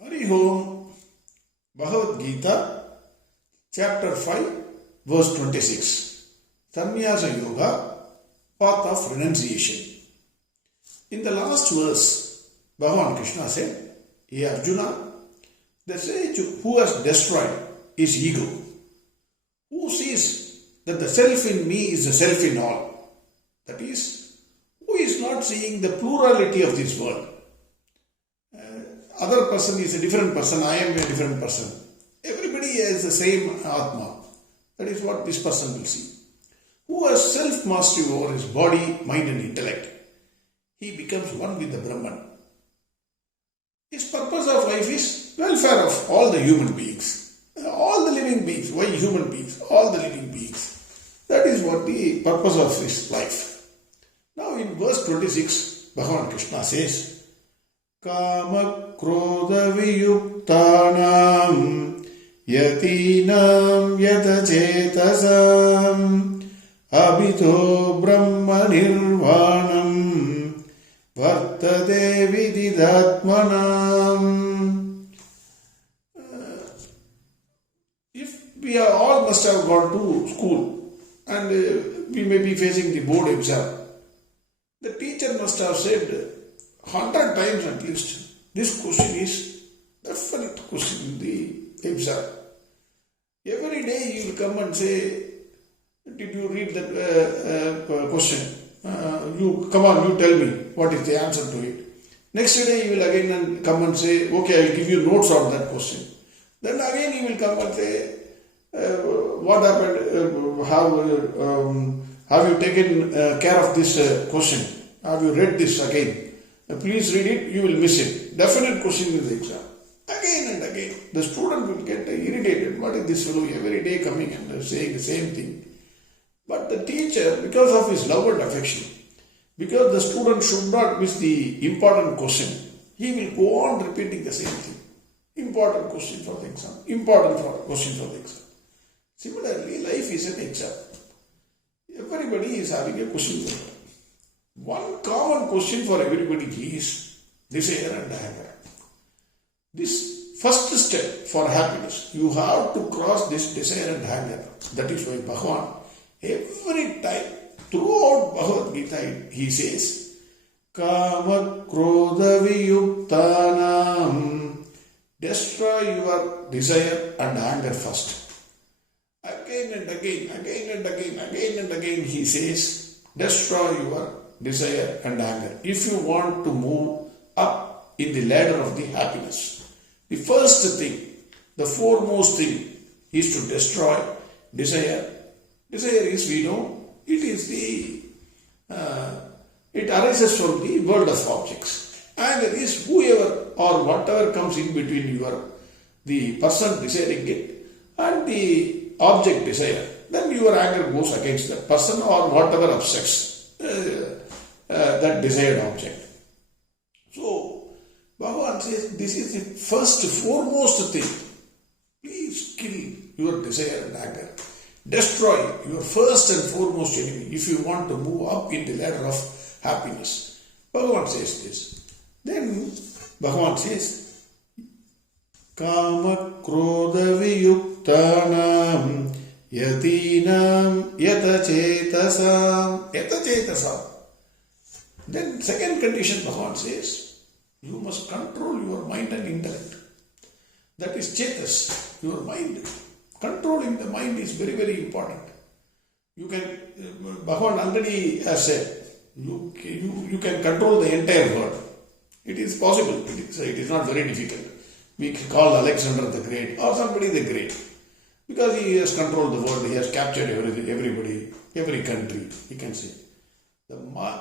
Hari Om, Bhagavad Gita, Chapter 5, Verse 26. Sannyasa Yoga, Path of Renunciation. In the last verse, Bhagwan Krishna said, Hey Arjuna, the sage who has destroyed is ego, who sees that the self in me is the self in all. That is, who is not seeing the plurality of this world. Other person is a different person, I am a different person. Everybody has the same Atma. That is what this person will see. Who has self-mastery over his body, mind and intellect. He becomes one with the Brahman. His purpose of life is welfare of all the human beings. All the living beings. Why human beings? All the living beings. That is what the purpose of his life. Now in verse 26, Bhagwan Krishna says, Kama krodha viyuktanam yatinam yata chetasam abhito brahma nirvanam vartate vididatmanam. If we are all must have gone to school and we may be facing the board exam, the teacher must have said 100 times at least, this question is definite question in the exam. Every day you will come and say, did you read that question? You tell me what is the answer to it. Next day you will again come and say, okay, I will give you notes on that question. Then again you will come and say, what happened? Have you taken care of this question? Have you read this again? Please read it, you will miss it. Definite question in the exam. Again and again. The student will get irritated. What is this fellow every day coming and saying the same thing? But the teacher, because of his love and affection, because the student should not miss the important question, he will go on repeating the same thing. Important question for the exam. Important question for the exam. Similarly, life is an exam. Everybody is having a question paper. One common question for everybody is desire and anger. This first step for happiness, you have to cross this desire and anger. That is why Bhagwan, every time, throughout Bhagavad Gita, he says, Kama krodha viyuktanam, destroy your desire and anger first. Again and again, he says, destroy your desire and anger. If you want to move up in the ladder of the happiness, the first thing, the foremost thing is to destroy desire. Desire is, we know, it arises from the world of objects. Anger is whoever or whatever comes in between the person desiring it and the object desire. Then your anger goes against that person or whatever upsets that desired object. So, Bhagavan says this is the first foremost thing. Please kill your desire and anger. Destroy your first and foremost enemy if you want to move up in the ladder of happiness. Bhagavan says this. Then Bhagavan says, Kama krodha viyuktanam yatinam yata chetasam. Then second condition Bhagavan says, you must control your mind and intellect. That is chetas, your mind. Controlling the mind is very, very important. You can, Bhagavan already has said, you can control the entire world. It is possible. It is not very difficult. We call Alexander the Great or somebody the Great. Because he has controlled the world, he has captured everybody, every country, he can say. The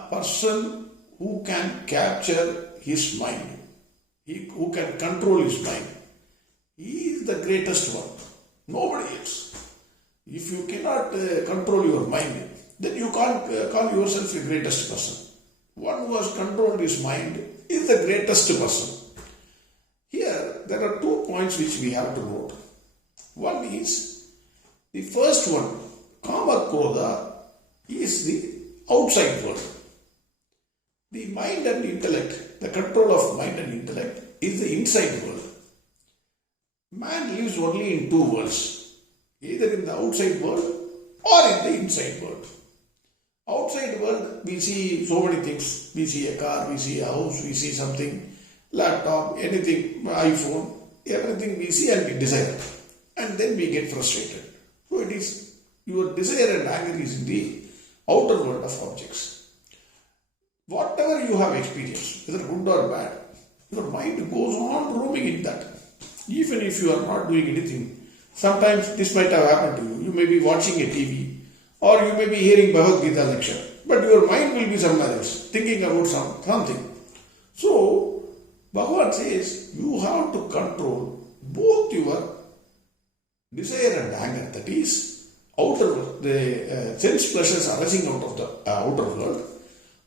person who can capture his mind, who can control his mind, he is the greatest one. Nobody else. If you cannot control your mind, then you can't call yourself the greatest person. One who has controlled his mind is the greatest person. Here, there are 2 points which we have to note. One is, the first one, Kama Krodha, is the outside world. The mind and intellect, the control of mind and intellect is the inside world. Man lives only in two worlds, either in the outside world or in the inside world. Outside world, we see so many things. We see a car, we see a house, we see something, laptop, anything, iPhone, everything we see and we desire. And then we get frustrated. So it is, your desire and anger is in the outer world of objects. Whatever you have experienced, whether good or bad, your mind goes on roaming in that. Even if you are not doing anything, sometimes this might have happened to you. You may be watching a TV or you may be hearing Bhagavad Gita lecture, but your mind will be somewhere else, thinking about something. So, Bhagavan says, you have to control both your desire and anger, that is, the sense pleasures arising out of the outer world,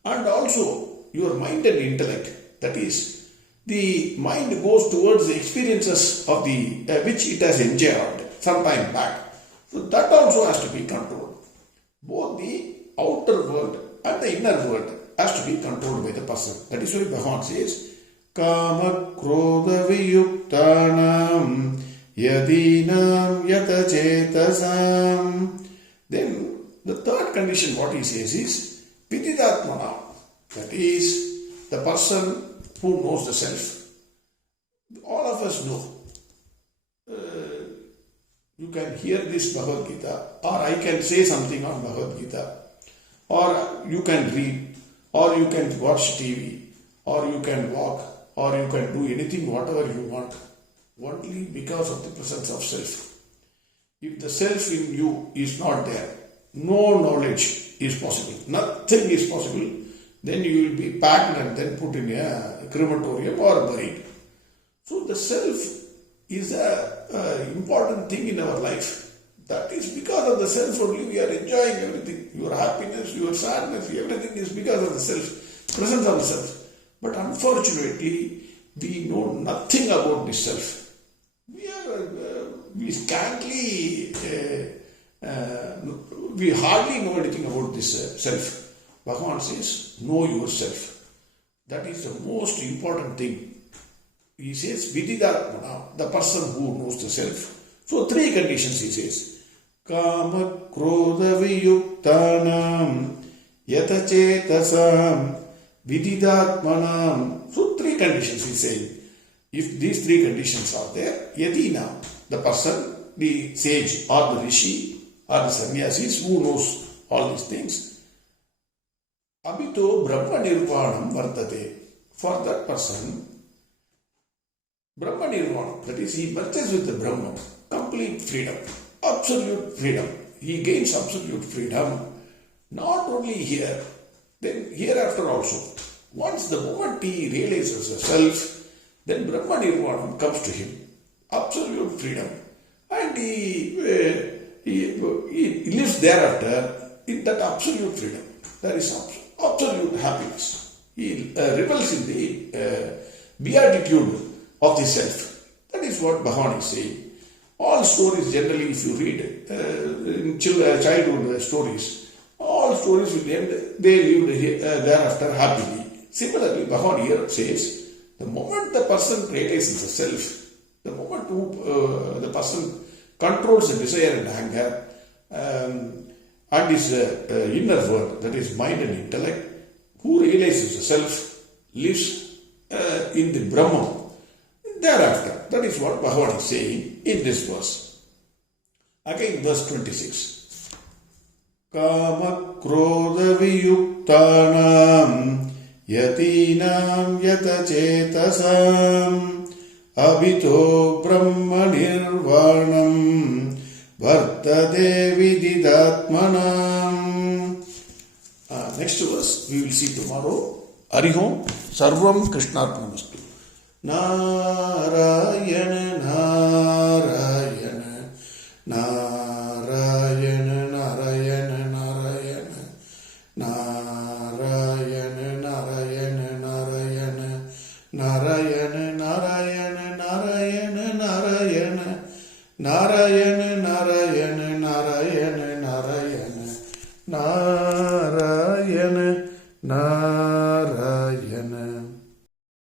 and also your mind and intellect, that is, the mind goes towards the experiences of the which it has enjoyed some time back. So that also has to be controlled. Both the outer world and the inner world has to be controlled by the person. That is why Bhagavan says, Kama Krodha Viyuktanam Yadinam Yata Chetasam. Then the third condition what he says is Vididatmana. That is the person who knows the self. All of us know. You can hear this Bhagavad Gita, or I can say something on Bhagavad Gita, or you can read, or you can watch TV, or you can walk, or you can do anything, whatever you want, only because of the presence of self. If the self in you is not there, no knowledge is possible, nothing is possible, then you will be packed and then put in a crematorium or buried. So the self is an important thing in our life. That is because of the self only we are enjoying everything. Your happiness, your sadness, everything is because of the self, presence of the self. But unfortunately, we know nothing about this self. We scantly, we hardly know anything about this self. Bhagavan says, know yourself. That is the most important thing. He says, Vididatmana, the person who knows the self. So three conditions he says. Kama Krodha Viyuktanam Yata Chetasam Vididatmanam. So three conditions he is saying. If these three conditions are there, Yadina, the person, the sage or the rishi or the sannyasis who knows all these things, Abhito Brahma Nirvanam Vartate. For that person, Brahma Nirvana, that is, he merges with the Brahman, complete freedom, absolute freedom. He gains absolute freedom, not only here, then hereafter also. Once the moment he realizes the self, then Brahma Nirvana comes to him, absolute freedom. And he lives thereafter in that absolute freedom. There is absolute happiness. He revels in the beatitude of the self. That is what Bhagavan is saying. All stories generally, if you read in childhood stories, all stories will end, they lived thereafter happily. Similarly, Bhagavan here says, the moment the person realizes the self, the moment the person controls the desire and anger and his inner world, that is mind and intellect, who realizes the self, lives in the Brahman. Thereafter, that is what Bhagavan is saying in this verse. Again, verse 26. Kama Krodha Viyuktanam Yatinam Yata Chetasam Abhito Brahma Nirvanam Vartate Vididatmanam. Next verse we will see tomorrow. Harihom Sarvam Krishnarpnamastu. Narayana Narayana Narayana